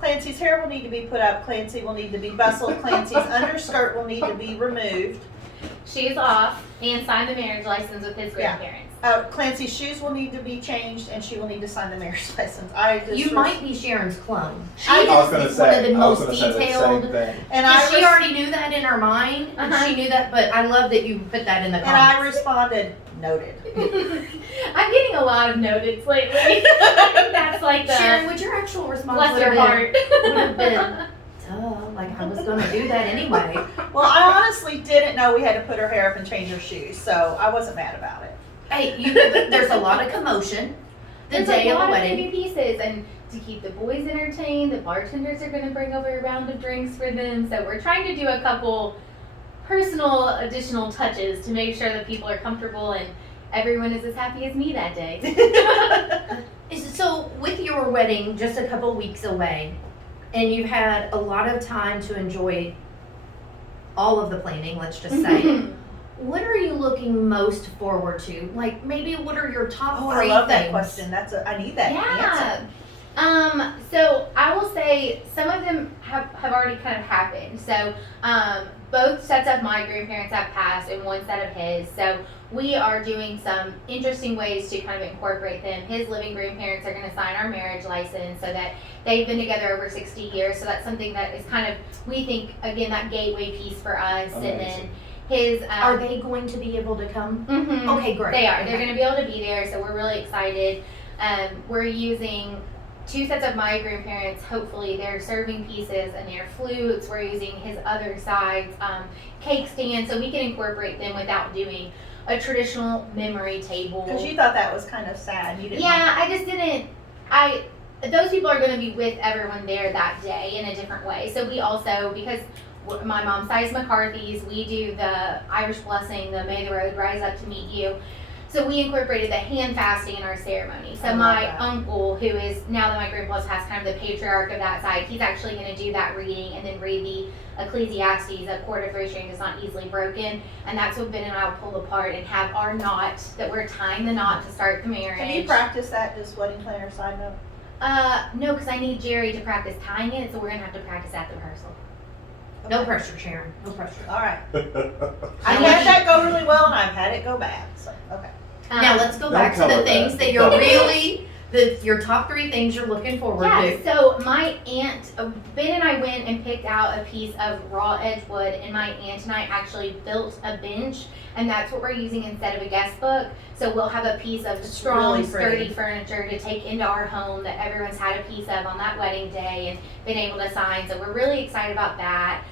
Clancy's hair will need to be put up, Clancy will need to be bustled, Clancy's underskirt will need to be removed, She's off and signed the marriage license with his Yeah. grandparents. Clancy's shoes will need to be changed, and she will need to sign the marriage license. I just You might be Sharon's clone. She I is I was going to one say, of the I was most going to say the detailed. same thing. and And she I already knew that in her mind. And Uh-huh. she knew that, but I love that you put that in the and I comments. responded, noted. I'm getting a lot of noted lately. I think that's like the Sharon, would your actual response bless would her have heart. been, duh, like I was going to do that anyway. Well, I honestly didn't know we had to put her hair up and change her shoes, so I wasn't mad about it. Hey, there's a lot of commotion the There's day a of lot the of wedding. moving pieces, and to keep the boys entertained. The bartenders are going to bring over a round of drinks for them. So we're trying to do a couple personal additional touches to make sure that people are comfortable and everyone is as happy as me that day. So with your wedding just a couple weeks away, and you've had a lot of time to enjoy all of the planning, let's just say, what are you looking most forward to? Like maybe what are your top three I love things? that question. I need that answer. So I will say some of them have already kind of happened. So both sets of my grandparents have passed and one set of his. So we are doing some interesting ways to kind of incorporate them. His living grandparents are going to sign our marriage license so that they've been together over 60 years. So that's something that is kind of, we think, again, that gateway piece for us. Amazing. And then his... Are they going to be able to come? Mm-hmm. Okay, great. They are. Okay. They're going to be able to be there, so we're really excited. We're using 2 sets of my grandparents, hopefully their serving pieces and their flutes. We're using his other side's cake stand, so we can incorporate them without doing a traditional memory table. Because you thought that was kind of sad. You didn't. Yeah, I just didn't. Those people are going to be with everyone there that day in a different way. So we also, because my mom's side is McCarthy's, we do the Irish blessing, the May the Road Rise Up to Meet You. So we incorporated the hand fasting in our ceremony. So my uncle, who is, now that my grandpa's passed, kind of the patriarch of that side, he's actually going to do that reading and then read the Ecclesiastes, a cord of 3 strings is not easily broken. And that's what Ben and I will pull apart and have our knot, that we're tying the knot to start the marriage. Have you practiced that, just wedding planner side note? No, because I need Jerry to practice tying it, so we're going to have to practice at the rehearsal. No pressure, Sharon. No pressure. All right. I've had that go really well, and I've had it go bad. So okay. Now let's go Don't back to cover the that. things that you're really, your top 3 things you're looking forward Yeah, to. so my aunt, Ben and I went and picked out a piece of raw edge wood, and my aunt and I actually built a bench, and that's what we're using instead of a guest book. So we'll have a piece of strong, really pretty. sturdy furniture to take into our home that everyone's had a piece of on that wedding day and been able to sign. So we're really excited about that.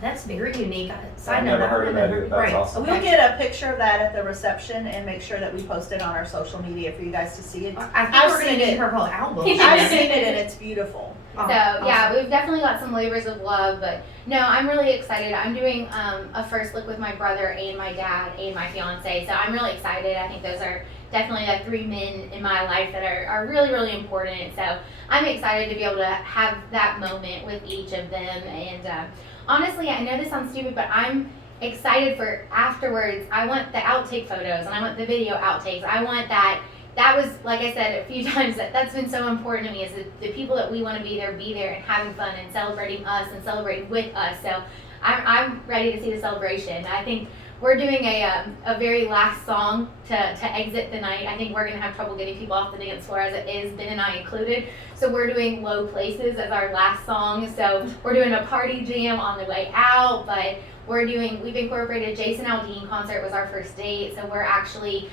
That's very unique. Side I've note, never heard of that either. That's Right. awesome. We'll get a picture of that at the reception and make sure that we post it on our social media for you guys to see it. I think I've we're going seen to need it. her whole album. I've seen it and it's beautiful. So yeah, we've definitely got some labors of love, but no, I'm really excited. I'm doing a first look with my brother and my dad and my fiance, so I'm really excited. I think those are definitely the 3 men in my life that are really, really important. So I'm excited to be able to have that moment with each of them. And honestly, I know this sounds stupid, but I'm excited for afterwards. I want the outtake photos and I want the video outtakes. I want that. That was, like I said a few times, that's been so important to me, is the people that we want to be there and having fun and celebrating us and celebrating with us. So I'm ready to see the celebration. I think we're doing a very last song to exit the night. I think we're going to have trouble getting people off the dance floor as it is, Ben and I included. So we're doing Low Places as our last song. So we're doing a party jam on the way out, but we've incorporated Jason Aldean concert was our first date, so we're actually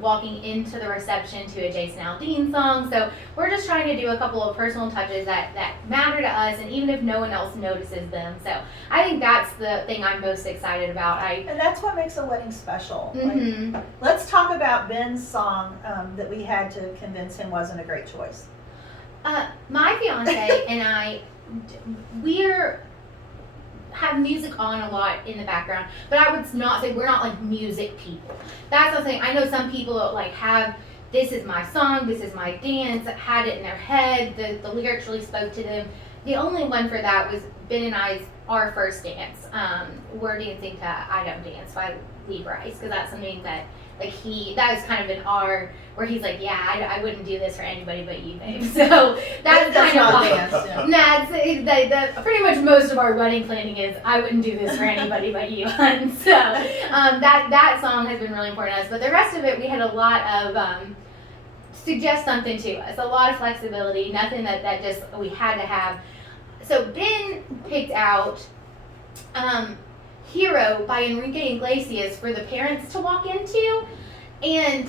walking into the reception to a Jason Aldean song. So we're just trying to do a couple of personal touches that matter to us, and even if no one else notices them. So I think that's the thing I'm most excited about. And that's what makes a wedding special. Mhm. Like, let's talk about Ben's song that we had to convince him wasn't a great choice. My fiance and I, have music on a lot in the background, but I would not say we're not like music people. That's the thing. I know some people like have, this is my song, this is my dance, had it in their head, the lyrics really spoke to them. The only one for that was Ben and I's, our first dance. We're dancing to I Don't Dance by Lee Bryce, because that's something that that was kind of an R where he's like, yeah, I wouldn't do this for anybody but you, babe. So that's kind of not why. dance, yeah. That's pretty much most of our wedding planning is I wouldn't do this for anybody but you. And so that song has been really important to us. But the rest of it, we had a lot of suggest something to us, a lot of flexibility, nothing that just we had to have. So Ben picked out Hero by Enrique Iglesias for the parents to walk into, and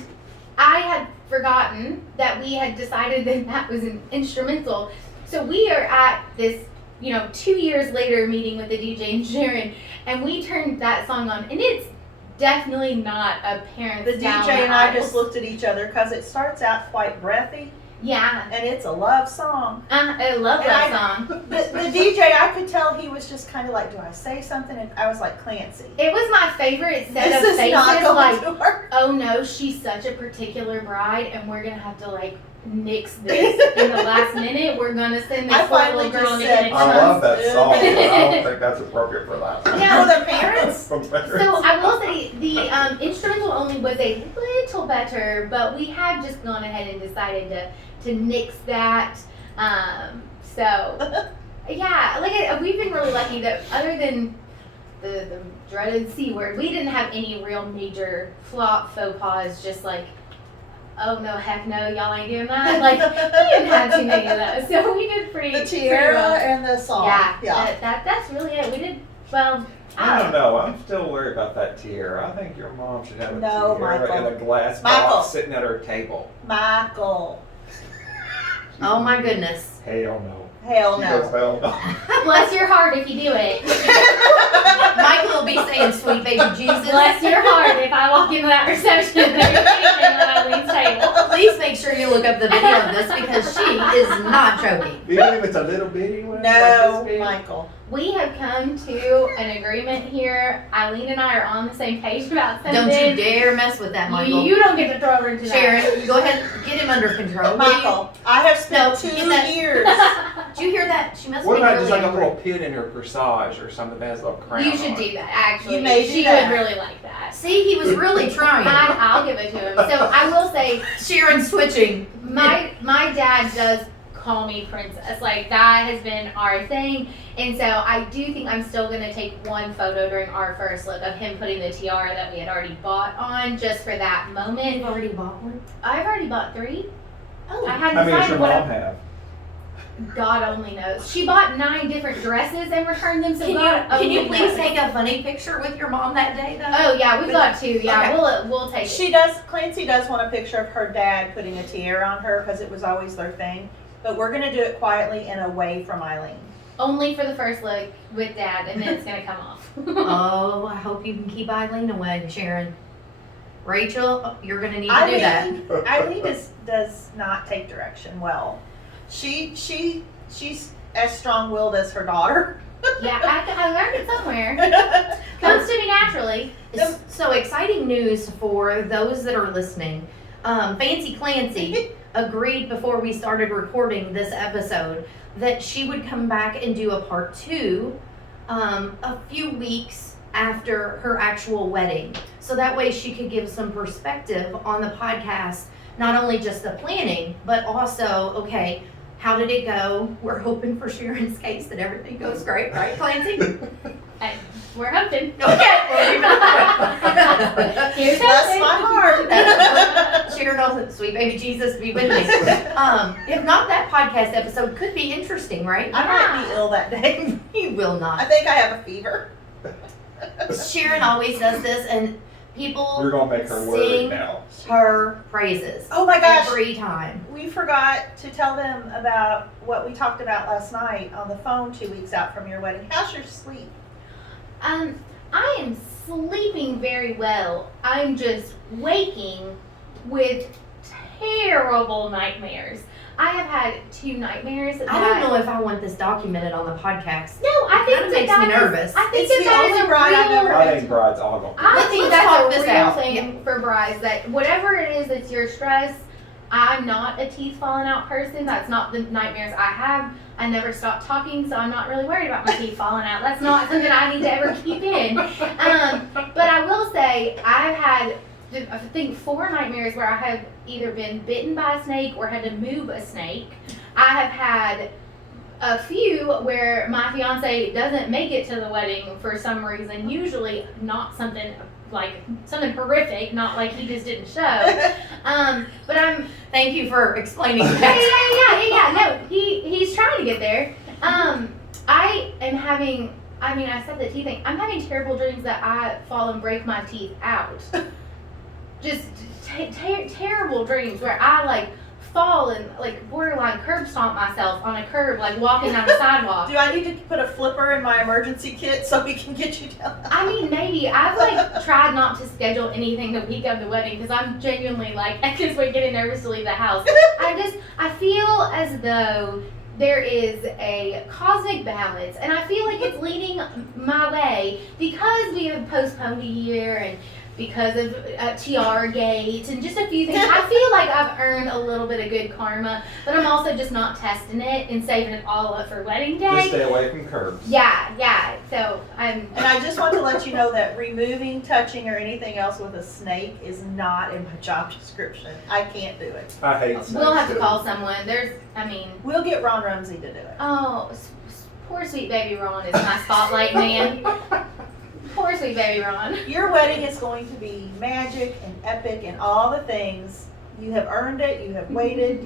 I had forgotten that we had decided that was an instrumental. So we are at this, 2 years later meeting with the DJ and Sharon, and we turned that song on, and it's definitely not a parent's The DJ and I just looked at each other because it starts out quite breathy, Yeah. and it's a love song. I love that song. The DJ, I could tell he was just kind of like, do I say something? And I was like, Clancy. It was my favorite set This of is faces. not going Like, to work. oh no, she's such a particular bride, and we're gonna have to like nix this in the last minute. We're gonna send this I poor finally little girl just in said, the I love that Yeah. song, but I don't think that's appropriate for that. Yeah. For the parents. From parents. So I will say the instrumental only was a little better, but we have just gone ahead and decided to nix that. So yeah, like we've been really lucky that other than the dreaded C word, we didn't have any real major faux pas. Just like, oh no, heck no, y'all ain't doing that. Like we didn't have too many of those, so we did pretty. The pretty tiara well. and the song. Yeah. That's really it. We did well. I don't know. I'm still worried about that tiara. I think your mom should have a No, tiara Michael. in a glass Michael. box sitting at her table. Michael. Oh my goodness. Hell no. Hell She no. goes, hell no. Bless your heart if you do it. Michael will be saying, "Sweet baby Jesus." Bless your heart if I walk into that reception and there's anything on Eileen's table. Please make sure you look up the video of this because she is not joking. Even if it's a little bitty one. No, like this big. Michael. We have come to an agreement here. Eileen and I are on the same page about something. Don't you dare mess with that, Michael. You don't get to throw her into Sharon, go ahead, get him under control. Michael, I have spent No, 2 get that- years. that. Did you hear that? She must What be about really just like a angry. little pin in her corsage or something that has a little crown You on should it? do that, actually. You may do she that. would really like that. See, he was really trying. I'll give it to him. So I will say, Sharon's switching. my dad does call me princess. Like that has been our thing. And so I do think I'm still gonna take one photo during our first look of him putting the tiara that we had already bought on just for that moment. You've already bought one? I've already bought 3. Oh. I hadn't How many does decided your what mom have? God only knows. She bought 9 different dresses and returned them, so Can God you only please knows. take a funny picture with your mom that day though? Oh yeah, we've got 2. Yeah, Okay. we'll take it. Clancy does want a picture of her dad putting a tiara on her because it was always their thing. But we're going to do it quietly and away from Eileen. Only for the first look with Dad, and then it's gonna come off. Oh, I hope you can keep Eileen away, Sharon. Rachel, you're gonna need to do that. Eileen does not take direction well. She's as strong-willed as her daughter. Yeah, I learned it somewhere. Comes to me naturally. So exciting news for those that are listening. Fancy Clancy agreed before we started recording this episode that she would come back and do a part 2 a few weeks after her actual wedding. So that way she could give some perspective on the podcast, not only just the planning, but also, okay, how did it go? We're hoping for Sharon's case that everything goes great, right, Clancy? We're hoping. Okay, well, even better. Here's Bless hoping. my heart. Sharon also, sweet baby Jesus, be with me. If not, that podcast episode could be interesting, right? I might be ill that day. You will I not. think I have a fever. Sharon always does this, and We're people gonna make her Sing. worried now. her praises Oh my gosh. every time. We forgot to tell them about what we talked about last night on the phone 2 weeks out from your wedding. How's your sleep? I am sleeping very well. I'm just waking with terrible nightmares. I have had 2 nightmares. I don't know if I want this documented on the podcast. No, I think That that makes me that is- nervous. I think It's that the is only a bride I've real- ever I think bride's all gonna. I think Let's talk that's a this real out. thing for brides, that whatever it is that's your stress, I'm not a teeth falling out person. That's not the nightmares I have. I never stop talking, so I'm not really worried about my teeth falling out. That's not something I need to ever keep in. But I will say, I've had, I think, 4 nightmares where I have either been bitten by a snake or had to move a snake. I have had a few where my fiance doesn't make it to the wedding for some reason. Usually not something like something horrific, not like he just didn't show. But I'm Thank you for explaining yeah. that. No, he's trying to get there. I am having. I mean, I said the teeth thing. I'm having terrible dreams that I fall and break my teeth out. Just terrible dreams where I like fall and like borderline curb stomp myself on a curb, like walking down the sidewalk. Do I need to put a flipper in my emergency kit so we can get you down? I mean, maybe. I've like tried not to schedule anything the week of the wedding because I'm genuinely like, at this point getting nervous to leave the house. I feel as though there is a cosmic balance, and I feel like it's leading my way because we have postponed a year and because of tiara gate and just a few things. I feel like I've earned a little bit of good karma, but I'm also just not testing it and saving it all up for wedding day. Just stay away from curbs. Yeah. So I'm. And I just want to let you know that removing, touching, or anything else with a snake is not in my job description. I can't do it. I hate snakes. We'll have to too. call someone. We'll get Ron Rumsey to do it. Oh, poor sweet baby Ron is my spotlight man. Poor sweet baby Ron. Your wedding is going to be magic and epic and all the things. You have earned it. You have waited.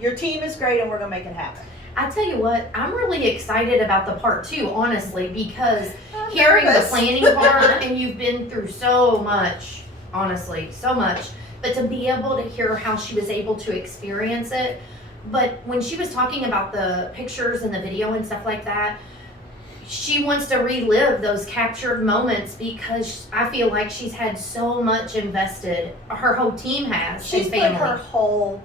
Your team is great, and we're gonna make it happen. I tell you what, I'm really excited about the part 2, honestly, because I'm hearing nervous. the planning part, and you've been through so much, honestly, so much, but to be able to hear how she was able to experience it. But when she was talking about the pictures and the video and stuff like that, she wants to relive those captured moments because I feel like she's had so much invested. Her whole team has. She's and put family. her whole.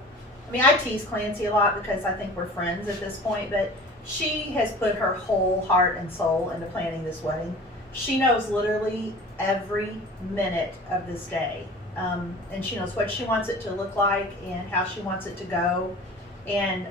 I mean, I tease Clancy a lot because I think we're friends at this point, but she has put her whole heart and soul into planning this wedding. She knows literally every minute of this day, and she knows what she wants it to look like and how she wants it to go, and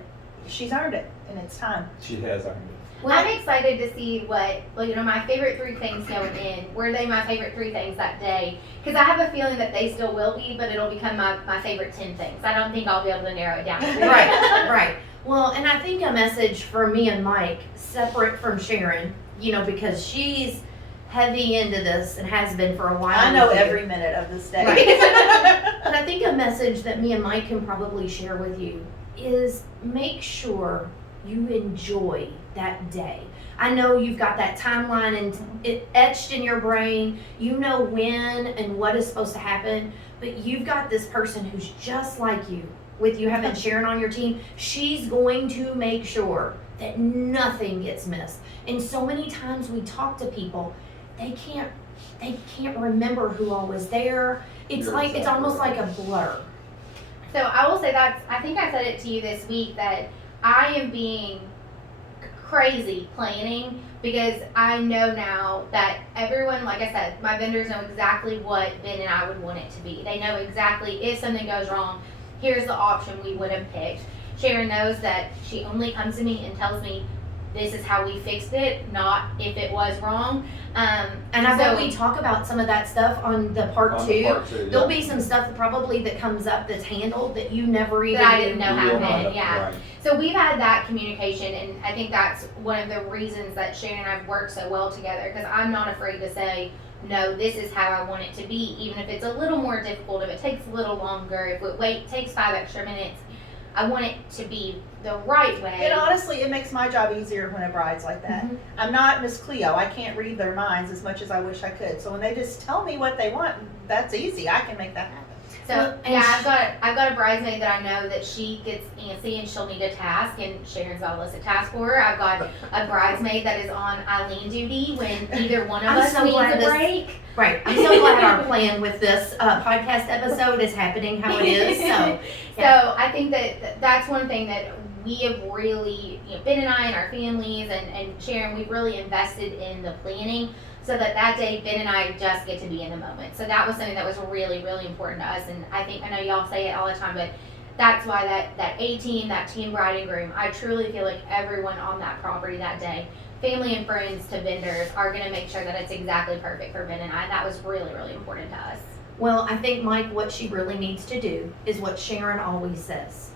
she's earned it, and it's time. She has earned it. Well, I'm excited to see what, my favorite 3 things going in. Were they my favorite 3 things that day? Because I have a feeling that they still will be, but it'll become my favorite 10 things. I don't think I'll be able to narrow it down. Right. Well, and I think a message for me and Mike, separate from Sharon, because she's heavy into this and has been for a while. I know every minute of this day. Right. But I think a message that me and Mike can probably share with you is make sure you enjoy that day. I know you've got that timeline and it etched in your brain. You know when and what is supposed to happen, but you've got this person who's just like you. With you having Sharon on your team, she's going to make sure that nothing gets missed. And so many times we talk to people, they can't remember who all was there. It's it's almost like a blur. So I will say I think I said it to you this week that I am being crazy planning because I know now that everyone, like I said, my vendors know exactly what Ben and I would want it to be. They know exactly if something goes wrong, here's the option we would have picked. Sharon knows that she only comes to me and tells me this is how we fixed it, not if it was wrong. And I bet we talk about some of that stuff on the part 2. There'll be some stuff probably that comes up that's handled that you never even that I didn't know You will happened. not- Yeah. right. So we've had that communication, and I think that's one of the reasons that Sharon and I've worked so well together, because I'm not afraid to say, no, this is how I want it to be, even if it's a little more difficult, if it takes a little longer, if it takes 5 extra minutes. I want it to be the right way. And honestly, it makes my job easier when a bride's like that. Mhm. I'm not Miss Cleo. I can't read their minds as much as I wish I could. So when they just tell me what they want, that's easy. I can make that happen. So and yeah, I've got a bridesmaid that I know that she gets antsy and she'll need a task, and Sharon's got a list of tasks for her. I've got a bridesmaid that is on Eileen duty when either one of I'm us so needs glad a this- break. Right. I'm so glad our plan with this podcast episode is happening how it is. So, So I think that that's one thing that we have really, Ben and I and our families and Sharon, we've really invested in the planning so that day Ben and I just get to be in the moment. So that was something that was really, really important to us. And I know y'all say it all the time, but that's why that A team, that team bride and groom, I truly feel like everyone on that property that day, family and friends to vendors, are going to make sure that it's exactly perfect for Ben and I. That was really, really important to us. well, I think, Mike, what she really needs to do is what Sharon always says.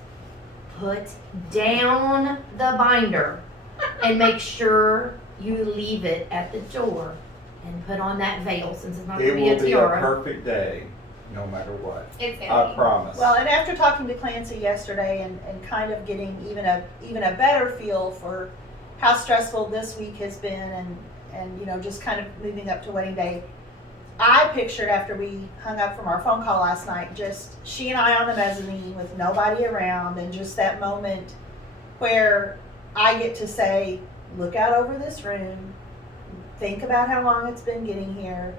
Put down the binder and make sure you leave it at the door and put on that veil since it's not going It to be a will be a tiara. perfect day, no matter what. It's going I to be. promise. Well, and after talking to Clancy yesterday and kind of getting even a better feel for how stressful this week has been and just kind of moving up to wedding day, I pictured after we hung up from our phone call last night, just she and I on the mezzanine with nobody around, and just that moment where I get to say, look out over this room, think about how long it's been getting here,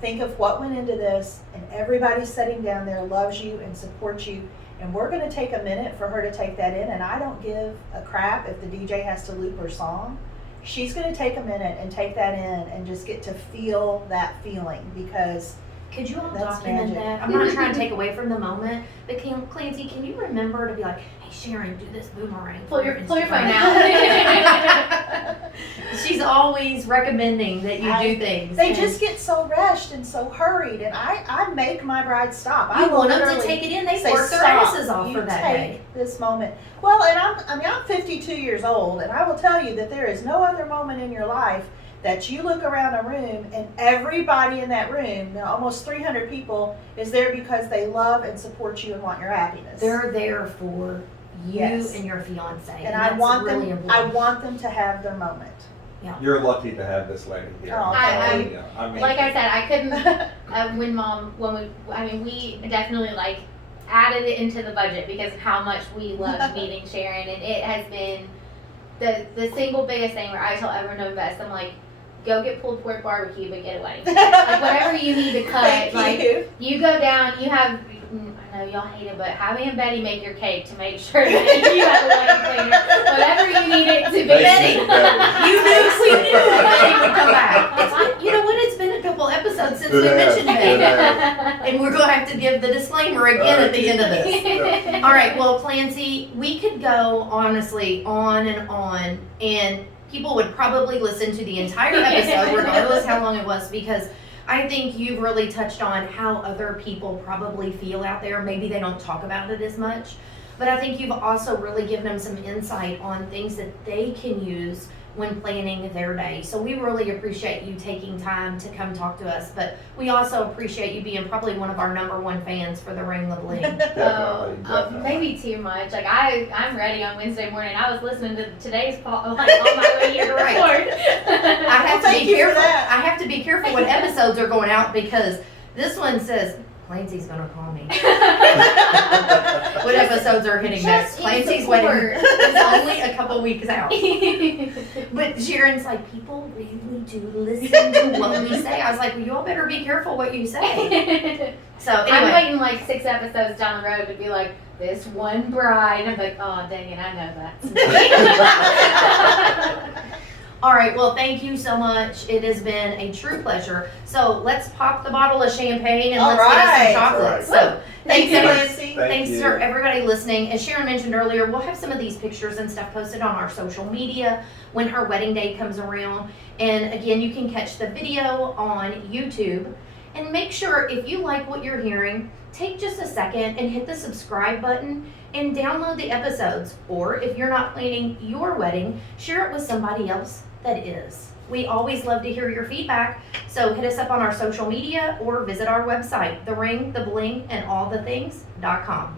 think of what went into this, and everybody sitting down there loves you and supports you. And we're going to take a minute for her to take that in, and I don't give a crap if the DJ has to loop her song. She's going to take a minute and take that in and just get to feel that feeling, because Could you all That's document magic. that? I'm not trying to take away from the moment, but Clancy, can you remember to be like, hey Sharon, do this boomerang. Pull your phone Instagram." out. She's always recommending that you do things. they and just get so rushed and so hurried, and I make my bride stop. I you will want them to literally take it in. They say, work their "Stop. asses off You for that take day. this moment." Well, and I'm 52 years old, and I will tell you that there is no other moment in your life that you look around a room and everybody in that room, almost 300 people, is there because they love and support you and want your happiness. They're there for you Yes. and your fiance. and I that's want really them. important. I want them to have their moment. You're lucky to have this lady here. Oh, thank You. I mean, Like I said, I couldn't, we definitely like added it into the budget because of how much we love meeting Sharon, and it has been the single biggest thing where I tell everyone to invest. I'm like, go get pulled pork barbecue, but get a wedding cake. Like whatever you need to cut. Thank like you. you go down, you have. I know y'all hate it, but have Aunt Betty make your cake to make sure that you have a wedding planner. Whatever you need it to be. Betty. Betty. You knew Betty would come back. You know what? It's been a couple episodes since we It has. mentioned It Betty. And we're going to have to give the disclaimer again at the end of this. All right, well, Clancy, we could go honestly on, and people would probably listen to the entire episode, regardless how long it was, because I think you've really touched on how other people probably feel out there. Maybe they don't talk about it as much, but I think you've also really given them some insight on things that they can use when planning their day. So we really appreciate you taking time to come talk to us, but we also appreciate you being probably one of our #1 fans for the Ring the Bling. Definitely. Maybe too much. Like I'm ready on Wednesday morning. I was listening to today's call like on my way here to Right. record. I have to Thank be you for careful. that. I have to be careful when episodes are going out, because this one says Clancy's gonna call me. What episodes are hitting next? Just Clancy's support. wedding is only a couple weeks out. But Sharon's like, people really do listen to what we say. I was like, well, you all better be careful what you say. So I'm anyway, waiting like 6 episodes down the road to be like, this one bride. I'm like, oh dang it, I know that. all right. Well, thank you so much. It has been a true pleasure. So let's pop the bottle of champagne and All let's get us right. some chocolate. All right. So Thank you, thanks, Nancy. Thanks you. for everybody listening. As Sharon mentioned earlier, we'll have some of these pictures and stuff posted on our social media when her wedding day comes around. And again, you can catch the video on YouTube. And make sure, if you like what you're hearing, take just a second and hit the subscribe button and download the episodes. Or if you're not planning your wedding, share it with somebody else that is. We always love to hear your feedback, so hit us up on our social media or visit our website, theringthebling.com.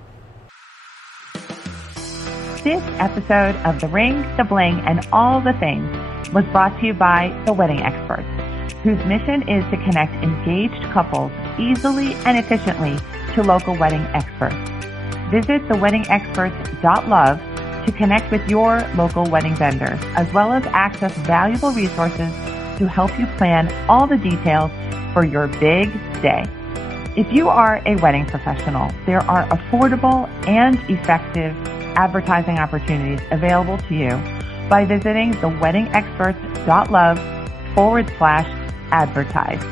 This episode of The Ring, the Bling, and All the Things was brought to you by The Wedding Experts, whose mission is to connect engaged couples easily and efficiently to local wedding experts. Visit theweddingexperts.love to connect with your local wedding vendors, as well as access valuable resources to help you plan all the details for your big day. If you are a wedding professional, there are affordable and effective advertising opportunities available to you by visiting theweddingexperts.love/advertise.